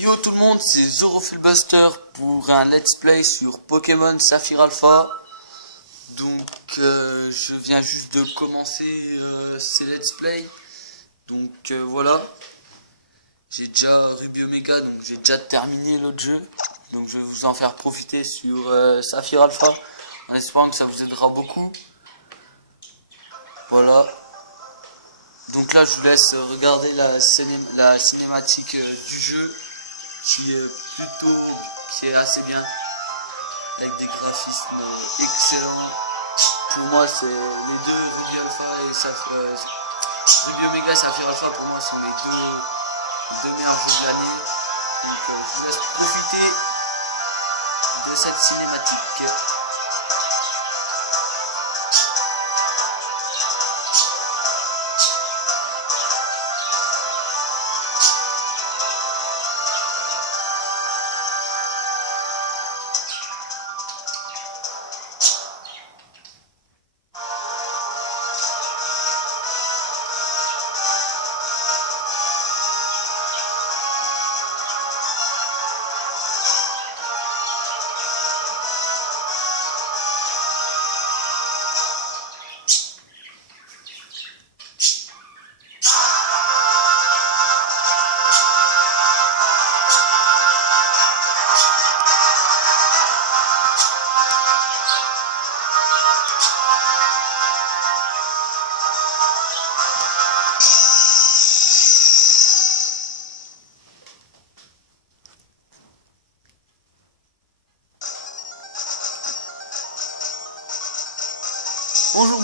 Yo tout le monde, c'est Zorophilbuster pour un let's play sur Pokémon Saphir Alpha. Donc je viens juste de commencer ces let's play. Donc voilà, j'ai déjà Ruby Omega, donc j'ai déjà terminé l'autre jeu. Donc je vais vous en faire profiter sur Saphir Alpha, en espérant que ça vous aidera beaucoup. Voilà. Donc là je vous laisse regarder la cinématique du jeu. Qui est assez bien, avec des graphismes excellents. Pour moi, c'est les deux Ruby Alpha et Ruby Omega et Saphir Alpha, pour moi, sont les deux meilleurs jeux de l'année. Donc, je vous laisse profiter de cette cinématique.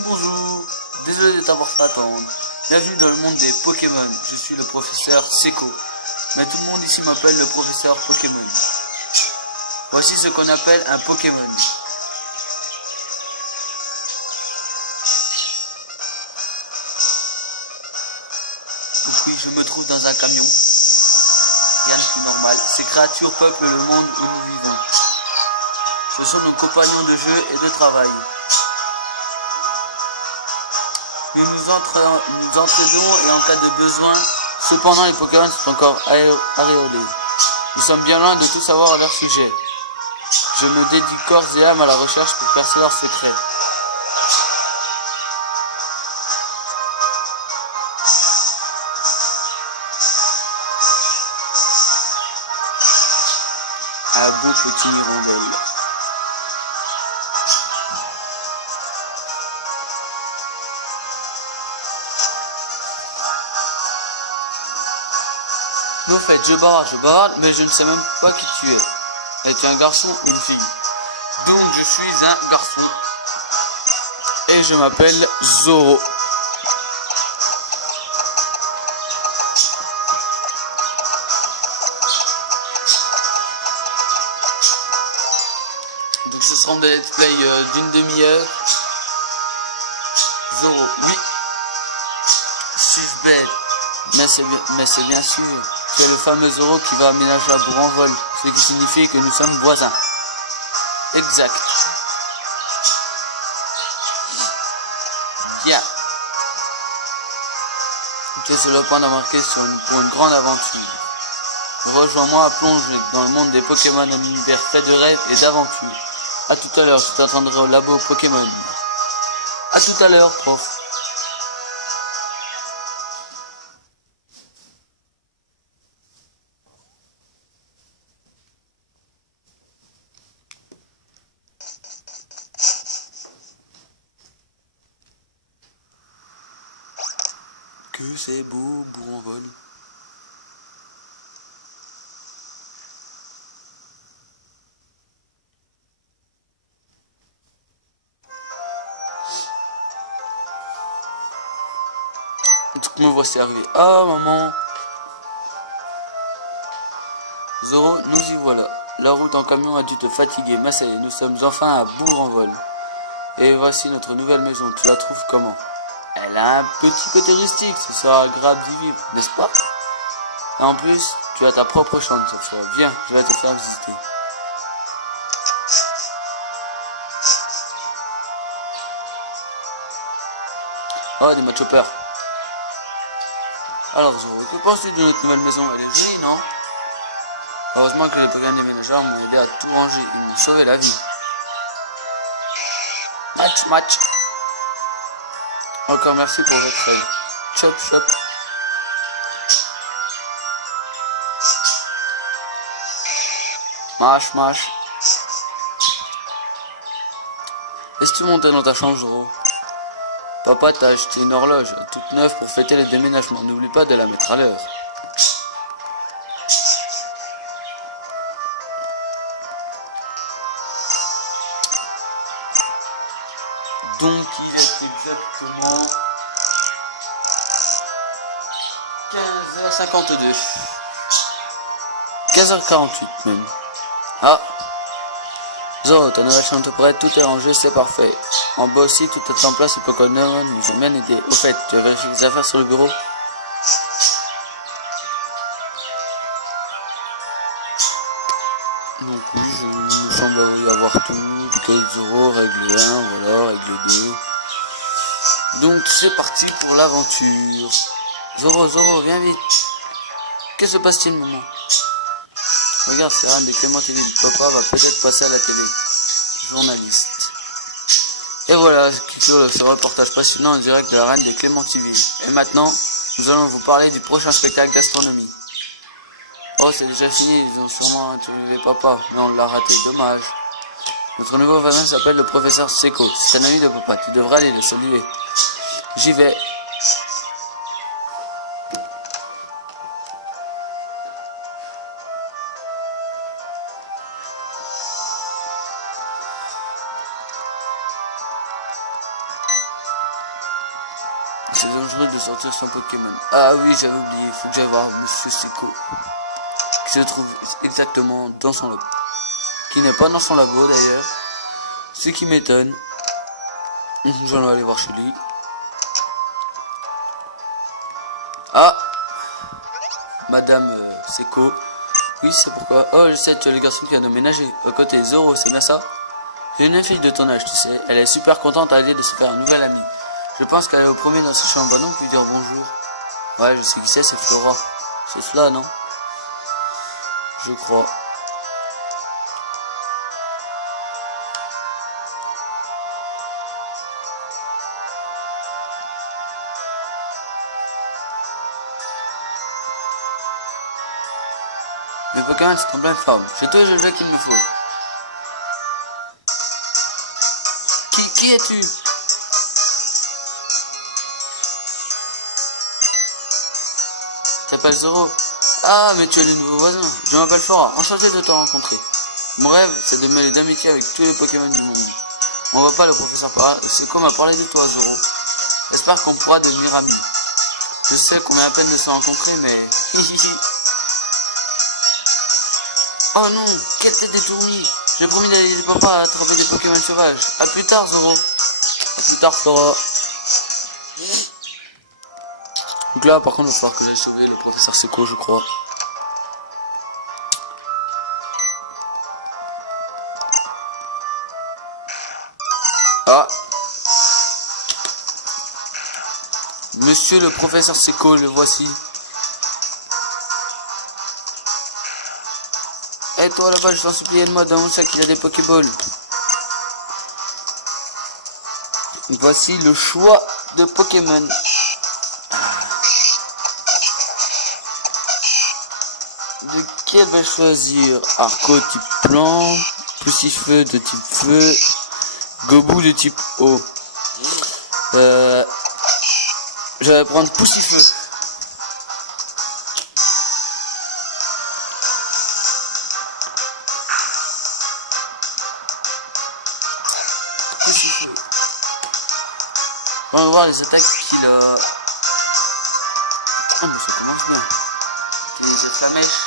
Bonjour, désolé de t'avoir fait attendre. Bienvenue dans le monde des Pokémon. Je suis le professeur Seko, mais tout le monde ici m'appelle le professeur Pokémon. Voici ce qu'on appelle un Pokémon. Oui, je me trouve dans un camion. Rien de plus normal. Ces créatures peuplent le monde où nous vivons. Ce sont nos compagnons de jeu et de travail. Nous entraînons et en cas de besoin. Cependant, les Pokémon sont encore auréolés. Nous sommes bien loin de tout savoir à leur sujet. Je me dédie corps et âme à la recherche pour percer leurs secrets. Un beau petit hirondelle. Au fait, je bavarde, mais je ne sais même pas qui tu es. Es-tu un garçon ou une fille? Donc je suis un garçon. Et je m'appelle Zoro. Donc ce seront des let's play d'une demi-heure. Zoro, oui. Suis-je belle? Mais c'est bien sûr. C'est le fameux Zoro qui va aménager à Bourg-en-Vol, ce qui signifie que nous sommes voisins. Exact. Bien. Qu'est-ce le point d'embarquer pour une grande aventure. Rejoins-moi à plonger dans le monde des Pokémon, un univers fait de rêves et d'aventures. A tout à l'heure, je t'attendrai au labo Pokémon. A tout à l'heure, prof. Que c'est beau, Bourg-en-Vol. Donc me voici arrivé. Ah maman. Zoro, nous y voilà. La route en camion a dû te fatiguer, mais ça y est, nous sommes enfin à Bourg-en-Vol. Et voici notre nouvelle maison. Tu la trouves comment? Elle a un petit côté rustique, ce sera agréable d'y vivre, n'est-ce pas? Et en plus, tu as ta propre chambre cette fois. Viens, je vais te faire visiter. Oh, des Machoppers. Alors Zoro, que penses-tu de notre nouvelle maison? Elle est jolie, non? Heureusement que les Pokémon déménageurs m'ont aidé à tout ranger. Ils m'ont sauvé la vie. Match. Encore merci pour votre aide. Chop. Mâche. Laisse-tu monter dans ta chambre, Zoro? Papa t'a acheté une horloge toute neuve pour fêter le déménagement. N'oublie pas de la mettre à l'heure. Donc il est exactement 15h52. 15h48 même. Ah, Zoro, ta nouvelle chambre te prête, tout est rangé, c'est parfait. En bas aussi, tout est en place, les Pokémon nous ont bien aidés. Au fait, tu as vérifié les affaires sur le bureau? Donc oui, il me semble y avoir tout. Du cahier de Zoro, règle 1, voilà, règle 2. Donc c'est parti pour l'aventure. Zoro, viens vite. Que se passe-t-il, maman? Regarde, c'est Reine de Clémentine. Papa va peut-être passer à la télé. Journaliste. Et voilà, qui clôt ce reportage passionnant en direct de la Reine de Clémentiville. Et maintenant, nous allons vous parler du prochain spectacle d'astronomie. Oh, c'est déjà fini, ils ont sûrement interviewé papa, mais on l'a raté, dommage. Notre nouveau voisin s'appelle le professeur Seko. C'est un ami de papa, tu devrais aller le saluer. J'y vais. C'est dangereux de sortir sans Pokémon. Ah oui, j'avais oublié, il faut que j'aille voir Monsieur Seko, qui se trouve exactement dans son labo. Qui n'est pas dans son labo d'ailleurs. Ce qui m'étonne. Je vais aller voir chez lui. Ah, Madame Seko. Oui, c'est pourquoi. Oh, je sais, tu es le garçon qui a déménagé. À côté Zoro, c'est bien ça? J'ai une fille de ton âge, tu sais. Elle est super contente à l'idée de se faire un nouvel ami. Je pense qu'elle est au premier dans sa chambre. Va donc lui dire bonjour. Ouais, je sais qui c'est Flora. C'est cela, non? Je crois. Le Pokémon c'est en pleine forme. J'ai tout le jeu qu'il me faut. Qui es-tu? T'appelles Zoro? Ah, mais tu es le nouveau voisin. Je m'appelle Flora, enchanté de te rencontrer. Mon rêve, c'est de mêler d'amitié avec tous les Pokémon du monde. On va pas le professeur Seko m'a parlé de toi, Zoro. J'espère qu'on pourra devenir amis. Je sais qu'on vient à peine de se rencontrer, mais... Oh non, quelle tête détournée. J'ai promis d'aller papa à attraper des Pokémon sauvages. A plus tard, Zoro. A plus tard, Flora. Donc là, par contre, il va falloir que j'aille sauver le professeur Seko, je crois. Ah. Monsieur le professeur Seko, le voici. Et toi là-bas, je t'en supplie, aide-moi dans mon sac, il a des Pokéballs. Voici le choix de Pokémon. Lequel va choisir? Arco type plante, Poussifeu de type feu, Gobu de type eau. Je vais prendre Poussifeu. On va voir les attaques qu'il a. Oh mais ça commence bien. Les flamèches.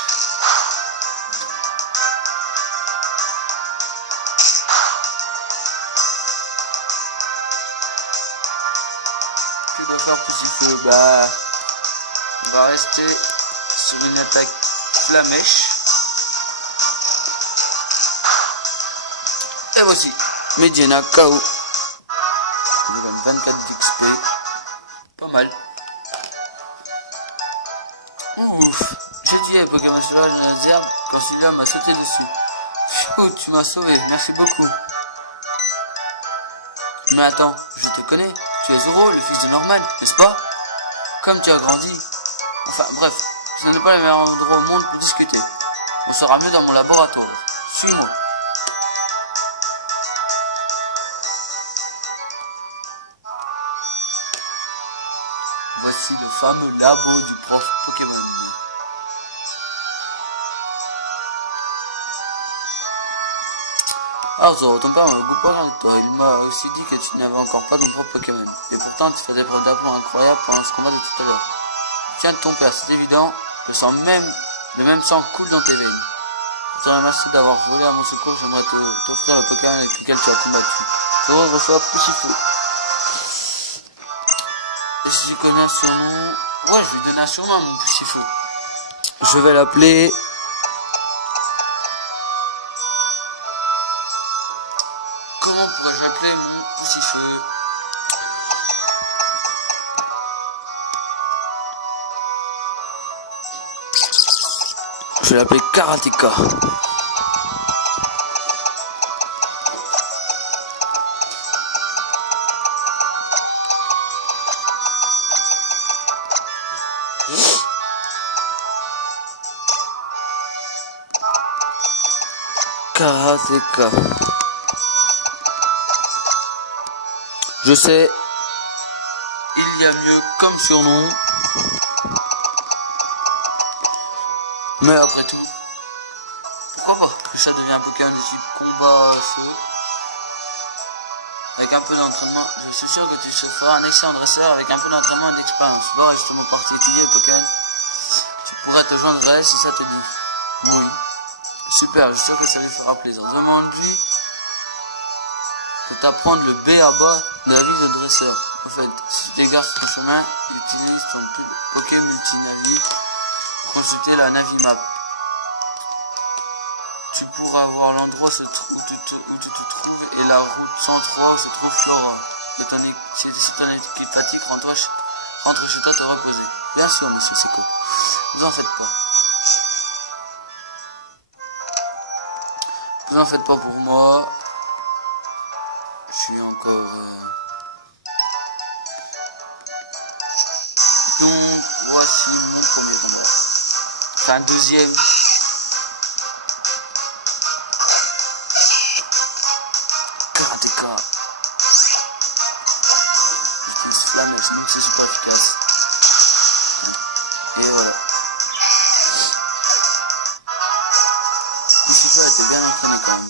Que doit faire Poussifeu? Bah, on va rester sur une attaque flamèche. Et voici Mediana KO. Il donne 24 d'XP. Pas mal. Ouf. J'ai tué les Pokémon sauvages dans les herbes quand celui-là m'a sauté dessus. Pfiou, tu m'as sauvé, merci beaucoup. Mais attends, je te connais. Tu es Zoro, le fils de Norman, n'est-ce pas? Comme tu as grandi. Enfin, bref, ce n'est pas le meilleur endroit au monde pour discuter. On sera mieux dans mon laboratoire. Suis-moi. Voici le fameux labo du prof Pokémon. Alors Zoro, ton père m'a beaucoup parlé de toi. Il m'a aussi dit que tu n'avais encore pas ton propre Pokémon. Et pourtant, tu faisais preuve d'aplomb incroyable pendant ce combat de tout à l'heure. Tiens de ton père, c'est évident. Le même sang coule dans tes veines. Je te remercie d'avoir volé à mon secours. J'aimerais t'offrir le Pokémon avec lequel tu as combattu. Zoro reçoit Poussifeu. Et si tu connais un surnom... Ouais, je lui donne un surnom à mon Poussifeu. Je vais l'appeler... Comment pourrais-je appeler mon Poussifeu? Je vais l'appeler Karateka. Karateka. Je sais, il y a mieux comme surnom. Mais après tout, pourquoi pas? Ça devient un Pokémon de type combat feu. Avec un peu d'entraînement, je suis sûr que tu se feras un excellent dresseur avec un peu d'entraînement et d'expérience. Bon, justement parti étudier le Pokémon. Tu pourrais te joindre à elle si ça te dit. Oui. Super, je suis sûr que ça lui fera plaisir. Demande-lui de t'apprendre le B à bas de la vie de dresseur. En fait, si tu t'égares sur ton chemin, utilise ton Pokémon Multinavi pour consulter la Navimap. Tu pourras voir l'endroit où tu te trouves et la route 103 où se trouve Flora. Et si ton équipe fatigue, rentre chez toi te reposer. Bien sûr, monsieur Seko. Vous en faites pas. Vous en faites pas pour moi. Je suis encore... Donc, voici mon premier combat. Enfin, deuxième. Karateka. J'utilise Flamèche, donc c'est super efficace. Et voilà. Poussifeu était bien entraîné quand même.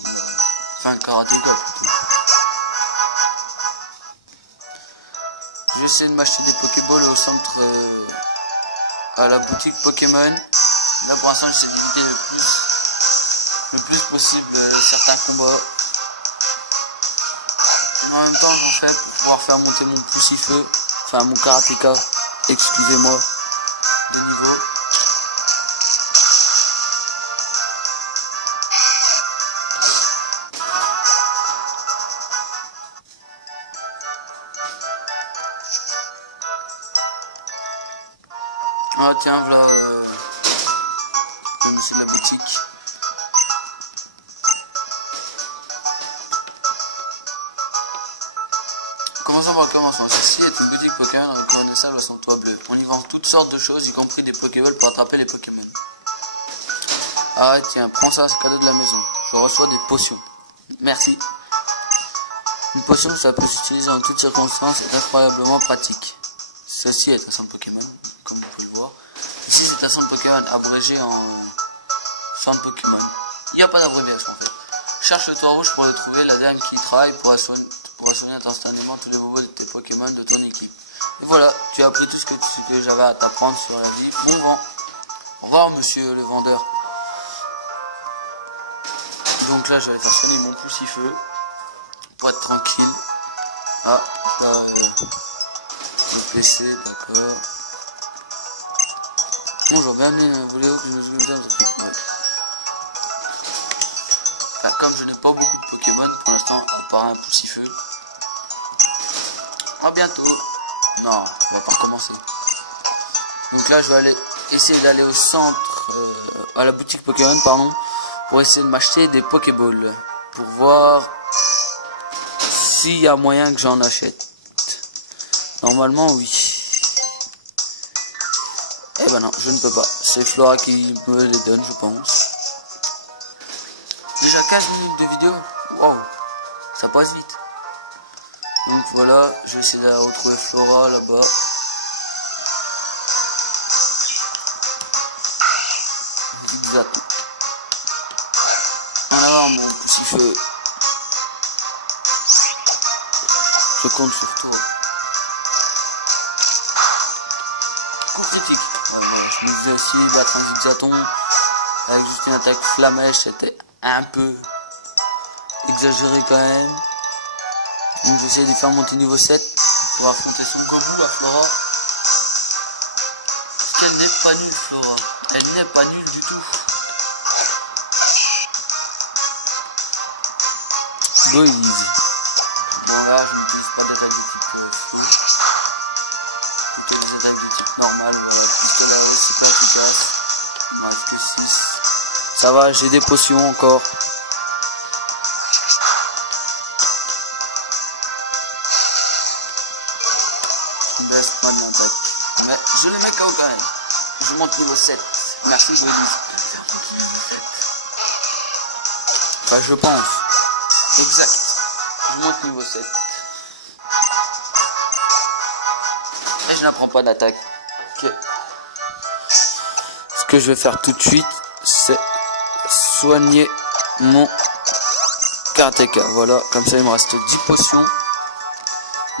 Enfin, Karateka plutôt. Je vais essayer de m'acheter des Pokéballs au centre, à la boutique Pokémon. Là pour l'instant j'essaie d'éviter le plus possible certains combats. Et en même temps j'en fais pour pouvoir faire monter mon Poussifeu, enfin mon Karateka, excusez-moi, de niveau. Ah tiens, voilà le monsieur de la boutique. Commençons par le commencement. Ceci est une boutique Pokémon reconnaissable à son toit bleu. On y vend toutes sortes de choses, y compris des Pokéballs pour attraper les Pokémon. Ah tiens, prends ça, c'est cadeau de la maison. Je reçois des potions. Merci. Une potion, ça peut s'utiliser en toutes circonstances et est incroyablement pratique. Ceci est un centre Pokémon, comme vous pouvez le voir. Ici, c'est un centre Pokémon abrégé en centre Pokémon. Il n'y a pas d'abréviation en fait. Cherche le toit rouge pour le trouver. La dame qui y travaille pourra soigner instantanément tous les bobos de tes Pokémon de ton équipe. Et voilà, tu as appris tout ce que j'avais à t'apprendre sur la vie. Bon vent. Au revoir, monsieur le vendeur. Donc là, je vais faire sonner mon Poussifeu pour être tranquille. Ah, là, le PC, d'accord. Bonjour, bienvenue dans la vidéo que je me suis comme je n'ai pas beaucoup de Pokémon pour l'instant, à part un Poussifeu. À bientôt. Non, on va pas recommencer. Donc là, je vais essayer d'aller au centre à la boutique Pokémon, pardon, pour essayer de m'acheter des Pokéballs. Pour voir s'il y a moyen que j'en achète. Normalement, oui. Eh ben non, je ne peux pas. C'est Flora qui me les donne, je pense. Déjà 15 minutes de vidéo. Waouh, ça passe vite. Donc voilà, je vais essayer de retrouver Flora là-bas. En avant mon petit feu. Je compte sur toi. Coup critique. Ouais, voilà. Je me disais aussi battre un Zigzaton avec juste une attaque flamèche, c'était un peu exagéré quand même. Donc je vais essayer de faire monter niveau 7 pour affronter son Gobu à Flora. Parce qu'elle n'est pas nulle, Flora. Elle n'est pas nulle du tout. Go easy. Bon là je n'utilise pas d'attaque de type fou. Plutôt des attaques de type normal, voilà. Pistolet à eau super efficace. Il m'en reste que 6. Ça va, j'ai des potions encore. Je baisse pas de l'attaque. Mais je les mets KO quand même. Je monte niveau 7. Merci Goïs. Enfin je pense. Exact. Je monte niveau 7. Et je n'apprends pas d'attaque. Ok. Ce que je vais faire tout de suite, c'est soigner mon karateka. Voilà, comme ça il me reste 10 potions.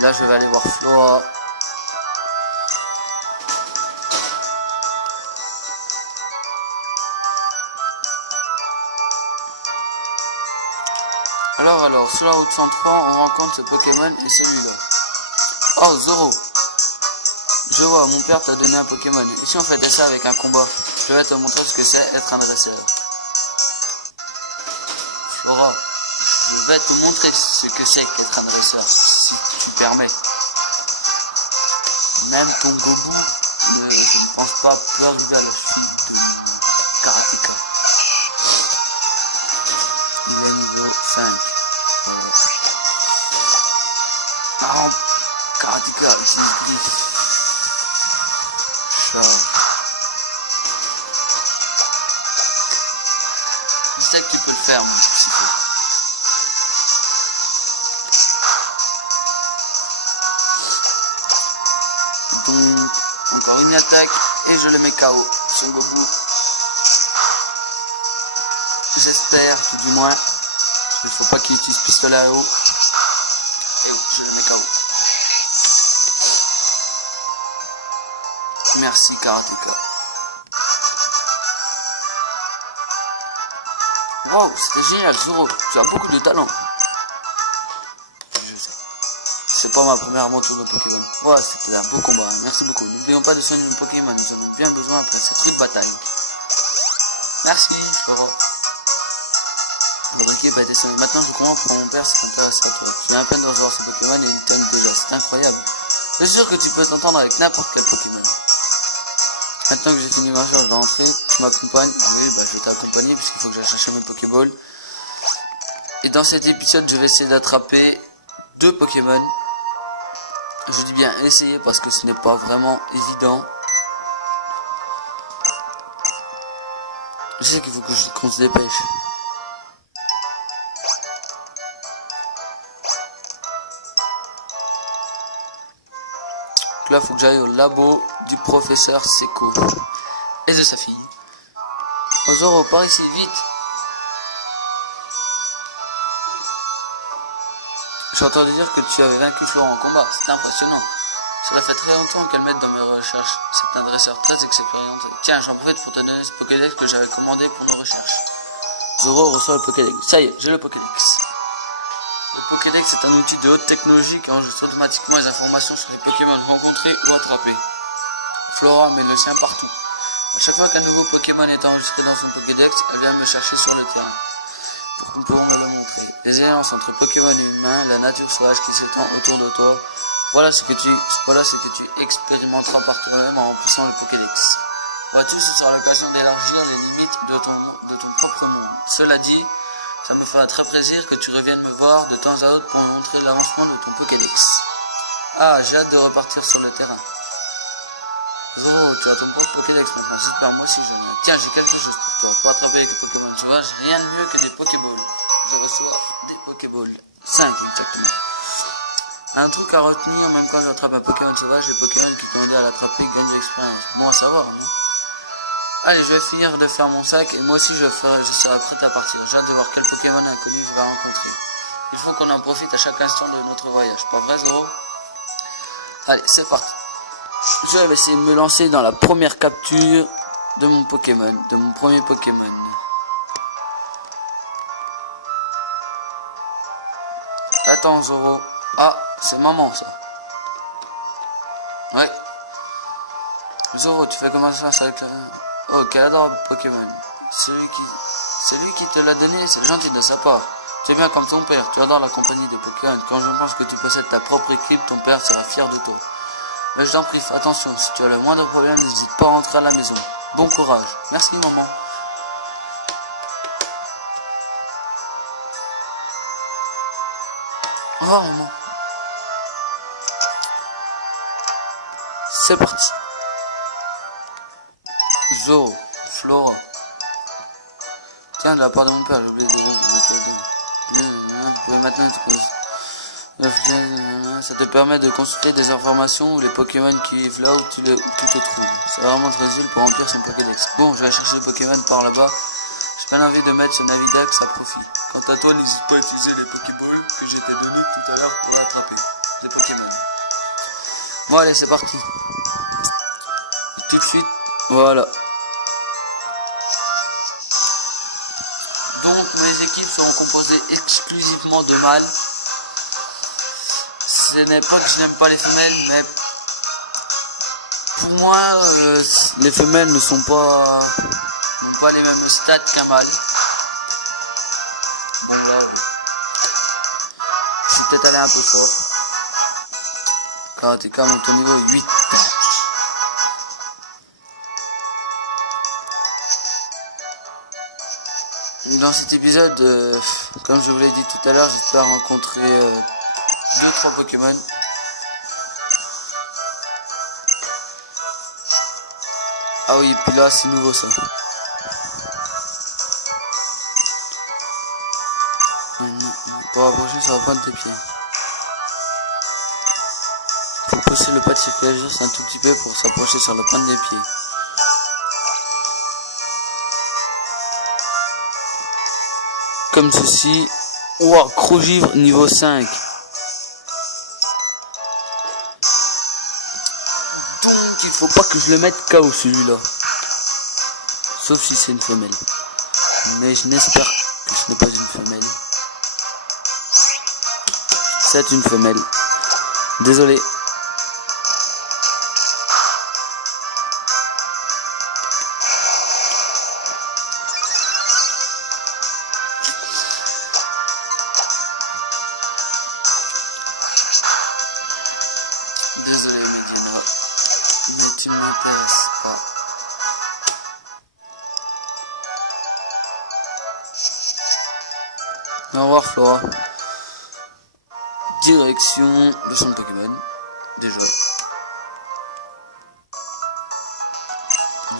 Là je vais aller voir Flora. Alors, sur la route 103, on rencontre ce Pokémon et celui-là. Oh, Zoro. Je vois, mon père t'a donné un Pokémon. Et si on faisait ça avec un combat? Je vais te montrer ce que c'est être un dresseur. Flora, je vais te montrer ce que c'est qu'être un dresseur, si tu permets. Même ton Gobu, je ne pense pas, peut arriver à la cheville de Karateka. Il est niveau 5. Ah, Karateka utilise griffe. Charge. Je sais que tu peux le faire, mon petit fou. Donc, encore une attaque et je le mets KO. Son Gobu. J'espère, tout du moins. Il ne faut pas qu'il utilise pistolet à eau. Et je le mets KO. Merci Karateka. Wow, c'était génial Zoro. Tu as beaucoup de talent. Je sais. C'est pas ma première aventure de Pokémon. Ouais, c'était un beau combat. Merci beaucoup. N'oublions pas de soigner nos Pokémon. Nous en avons bien besoin après cette rude bataille. Merci Flora. Votre équipe a été soignée. Maintenant je comprends pourquoi mon père s'est intéressé à toi. Tu viens à peine de recevoir ce Pokémon et il t'aime déjà. C'est incroyable. Je suis sûr que tu peux t'entendre avec n'importe quel Pokémon. Maintenant que j'ai fini ma charge de rentrée, tu m'accompagnes. Oui, bah je vais t'accompagner puisqu'il faut que j'aille chercher mes Pokéballs. Et dans cet épisode, je vais essayer d'attraper 2 Pokémon. Je dis bien essayer parce que ce n'est pas vraiment évident. Je sais qu'il faut qu'on se dépêche. Là, il faut que j'aille au labo du professeur Seko et de sa fille. Oh Zoro, par ici, vite. J'ai entendu dire que tu avais vaincu Flora en combat, c'est impressionnant. Cela fait très longtemps qu'elle m'aide dans mes recherches. C'est un dresseur très expérimenté. Tiens, j'en profite pour te donner ce Pokédex que j'avais commandé pour nos recherches. Zoro reçoit le Pokédex. Ça y est, j'ai le Pokédex. Le Pokédex est un outil de haute technologie qui enregistre automatiquement les informations sur les Pokémon rencontrés ou attrapés. Flora met le sien partout. À chaque fois qu'un nouveau Pokémon est enregistré dans son Pokédex, elle vient me chercher sur le terrain pour qu'on puisse me le montrer. Les alliances entre Pokémon et humains, la nature sauvage qui s'étend autour de toi, voilà ce que tu expérimenteras par toi-même en remplissant le Pokédex. Vois-tu, ce sera l'occasion d'élargir les limites de ton propre monde. Cela dit, ça me fera très plaisir que tu reviennes me voir de temps à autre pour me montrer l'avancement de ton Pokédex. Ah, j'ai hâte de repartir sur le terrain. Zoro, tu as ton propre Pokédex maintenant, j'espère moi aussi j'en ai. Tiens, j'ai quelque chose pour toi. Pour attraper avec les Pokémon sauvages, rien de mieux que des Pokéballs. Je reçois des Pokéballs. 5 exactement. Un truc à retenir, même quand j'attrape un Pokémon sauvage, les Pokémon qui t'ont aidé à l'attraper gagnent de l'expérience. Bon à savoir, non? Allez, je vais finir de faire mon sac et moi aussi je serai prêt à partir. J'ai hâte de voir quel Pokémon inconnu je vais rencontrer. Il faut qu'on en profite à chaque instant de notre voyage, pas vrai Zoro? Allez, c'est parti. Je vais essayer de me lancer dans la première capture de mon Pokémon, de mon premier Pokémon. Attends Zoro. Ah, c'est maman ça. Ouais. Zoro, tu fais comment ça avec la... Oh, quel adorable Pokémon. Celui qui te l'a donné, c'est gentil de sa part. Tu es bien comme ton père, tu adores la compagnie des Pokémon. Quand je pense que tu possèdes ta propre équipe, ton père sera fier de toi. Mais je t'en prie, fais attention, si tu as le moindre problème, n'hésite pas à rentrer à la maison. Bon courage. Merci maman. Au revoir maman. C'est parti. Zoro, Flora. Tiens, de la part de mon père, j'ai oublié de vous pouvez maintenant ça te permet de consulter des informations ou les Pokémon qui vivent là où tu te trouves. C'est vraiment très utile pour remplir son Pokédex. Bon, je vais chercher le Pokémon par là-bas. J'ai pas envie de mettre ce Navidex à profit. Quant à toi, n'hésite pas à utiliser les Pokéballs que je t'ai donnés tout à l'heure pour l'attraper. Des Pokémon. Bon, allez, c'est parti. Tout de suite, voilà. Donc mes équipes seront composées exclusivement de mâles. Ce n'est pas que je n'aime pas les femelles, mais pour moi les femelles n'ont pas les mêmes stats qu'un mâle. Bon là, je suis peut-être allé un peu fort. Karateka monte au niveau 8. Dans cet épisode, comme je vous l'ai dit tout à l'heure, j'espère rencontrer 2-3 Pokémon. Ah oui, et puis là, c'est nouveau ça. Pour approcher sur la pointe des pieds. Faut pousser le pas de circulation juste un tout petit peu pour s'approcher sur la pointe des pieds. Comme ceci. Ouah, Crogivre niveau 5. Donc il faut pas que je le mette KO celui-là. Sauf si c'est une femelle. Mais je n'espère que ce n'est pas une femelle. C'est une femelle. Désolé. Désolé Medina, mais tu ne m'intéresses pas. Au revoir Flora. Direction le centre Pokémon. Déjà.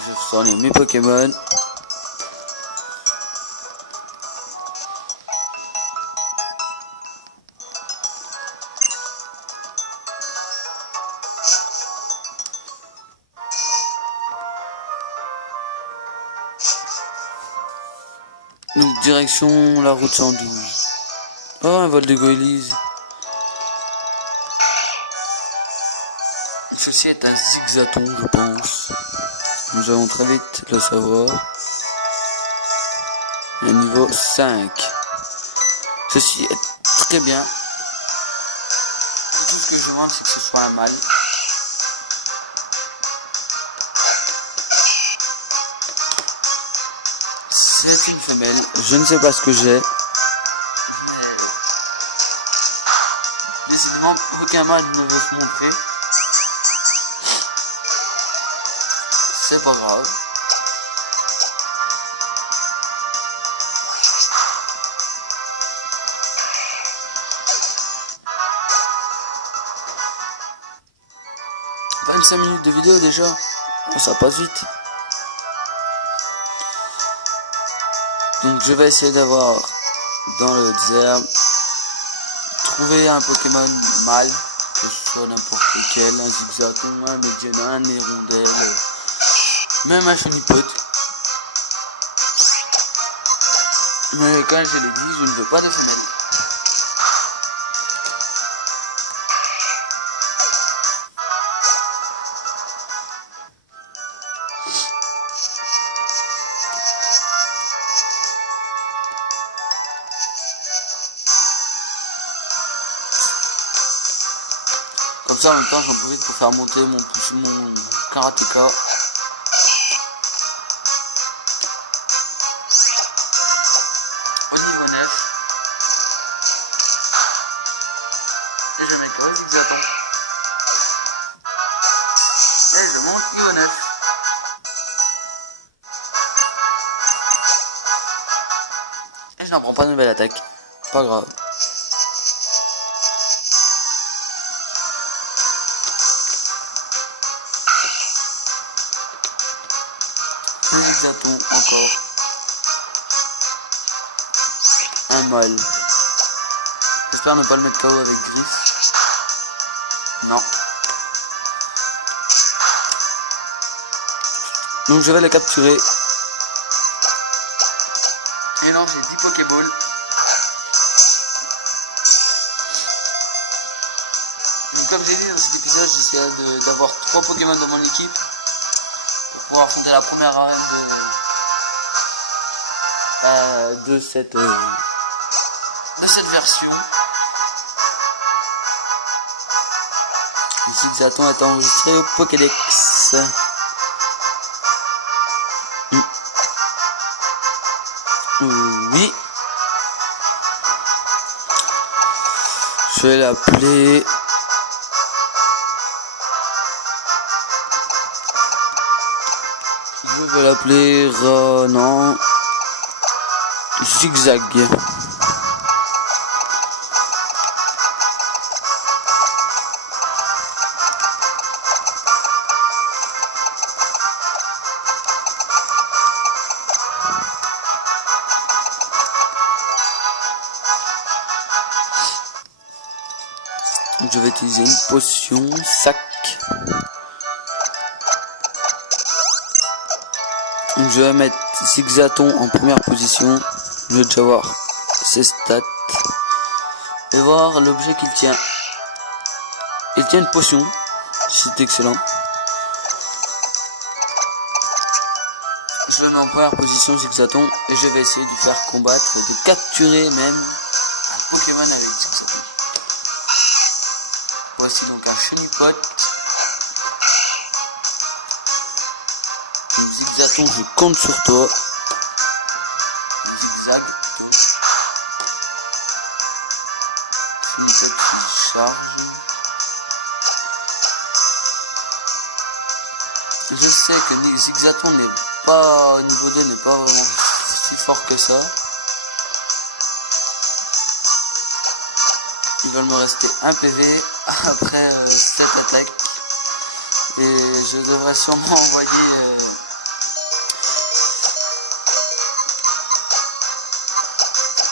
Je sors mes Pokémon. Donc direction la route 112. Oh, un vol de Goélise. Ceci est un zigzaton, je pense. Nous allons très vite le savoir. Un niveau 5. Ceci est très bien. Tout ce que je demande, c'est que ce soit un mâle. C'est une femelle. Je ne sais pas ce que j'ai. Décidément, aucun mâle ne veut se montrer. c'est pas grave. « 25 minutes de vidéo déjà, ça passe vite. Donc je vais essayer d'avoir dans le désert trouver un Pokémon mâle, que ce soit n'importe lequel, un Zigzaton, un Mediana, un Hirondelle, même un Chenipot. Mais quand je l'ai dit, je ne veux pas de femelle. Comme ça en même temps j'en profite pour faire monter mon karatéka. Au niveau 9. Et je mets que Zigzaton. Et je monte niveau 9. Et je n'en prends pas de nouvelle attaque. Pas grave. Un Zigzaton encore. Un mâle. J'espère ne pas le mettre KO avec griffe. Non. Donc je vais le capturer. Et non, j'ai 10 Pokéballs. Donc comme j'ai dit dans cet épisode, j'essaie d'avoir 3 Pokémon dans mon équipe. Pour affronter la première arène de cette version. Le Zigzaton est enregistré au Pokédex. Oui. Je vais l'appeler. Je vais l'appeler non. Zigzag. Je vais utiliser une potion sac. Donc je vais mettre Zigzaton en première position. Je vais déjà voir ses stats et voir l'objet qu'il tient. Il tient une potion, c'est excellent. Je vais mettre en première position Zigzaton et je vais essayer de faire combattre et de capturer même un Pokémon avec Zigzaton. Voici donc un Chenipot. Donc Zigzaton, je compte sur toi. Zigzag plutôt. Chenipot qui charge. Je sais que Zigzaton n'est pas au niveau 2, n'est pas vraiment si fort que ça. Il va me rester un PV après cette attaque. Et je devrais sûrement envoyer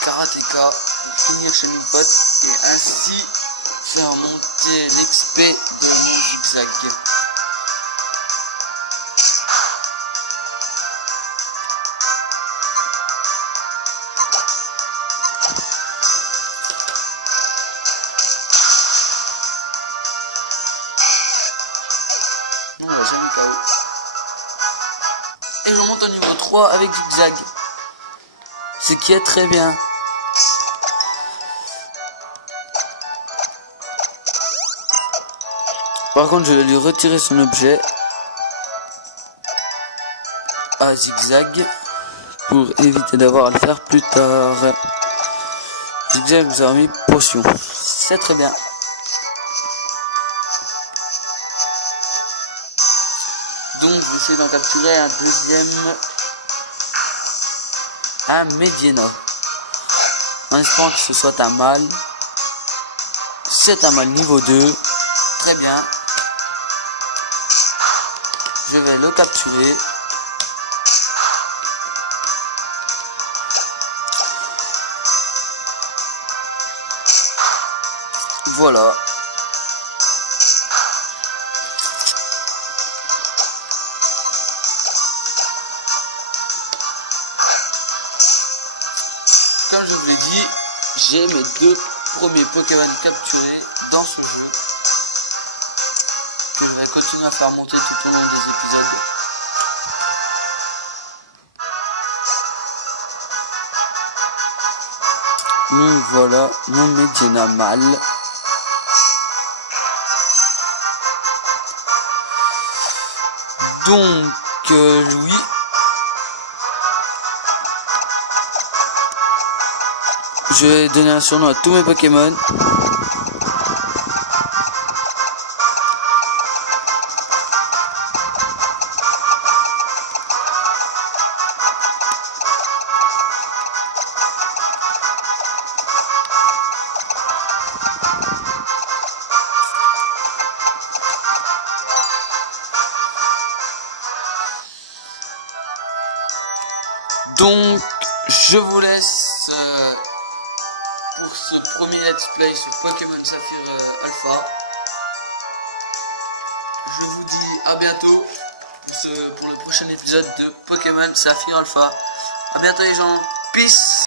Karateka pour finir chez mon pote et ainsi faire monter l'XP de mon Zigzag. Non, on va jamais KO. Et je monte au niveau 3 avec Zigzag. Ce qui est très bien. Par contre, je vais lui retirer son objet à Zigzag pour éviter d'avoir à le faire plus tard. Zigzag vous a mis potion. C'est très bien. Donc, je vais essayer d'en capturer un deuxième. Un Mediena. En espérant que ce soit un mâle. C'est un mâle niveau 2. Très bien. Je vais le capturer. Voilà. Comme je vous l'ai dit, j'ai mes 2 premiers Pokémon capturés dans ce jeu, que je vais continuer à faire monter tout au long des épisodes. Donc voilà mon Mediena mâle. Donc oui. Je vais donner un surnom à tous mes Pokémon. Donc, je vous laisse pour ce premier let's play sur Pokémon Saphir Alpha. Je vous dis à bientôt pour le prochain épisode de Pokémon Saphir Alpha. À bientôt les gens, peace.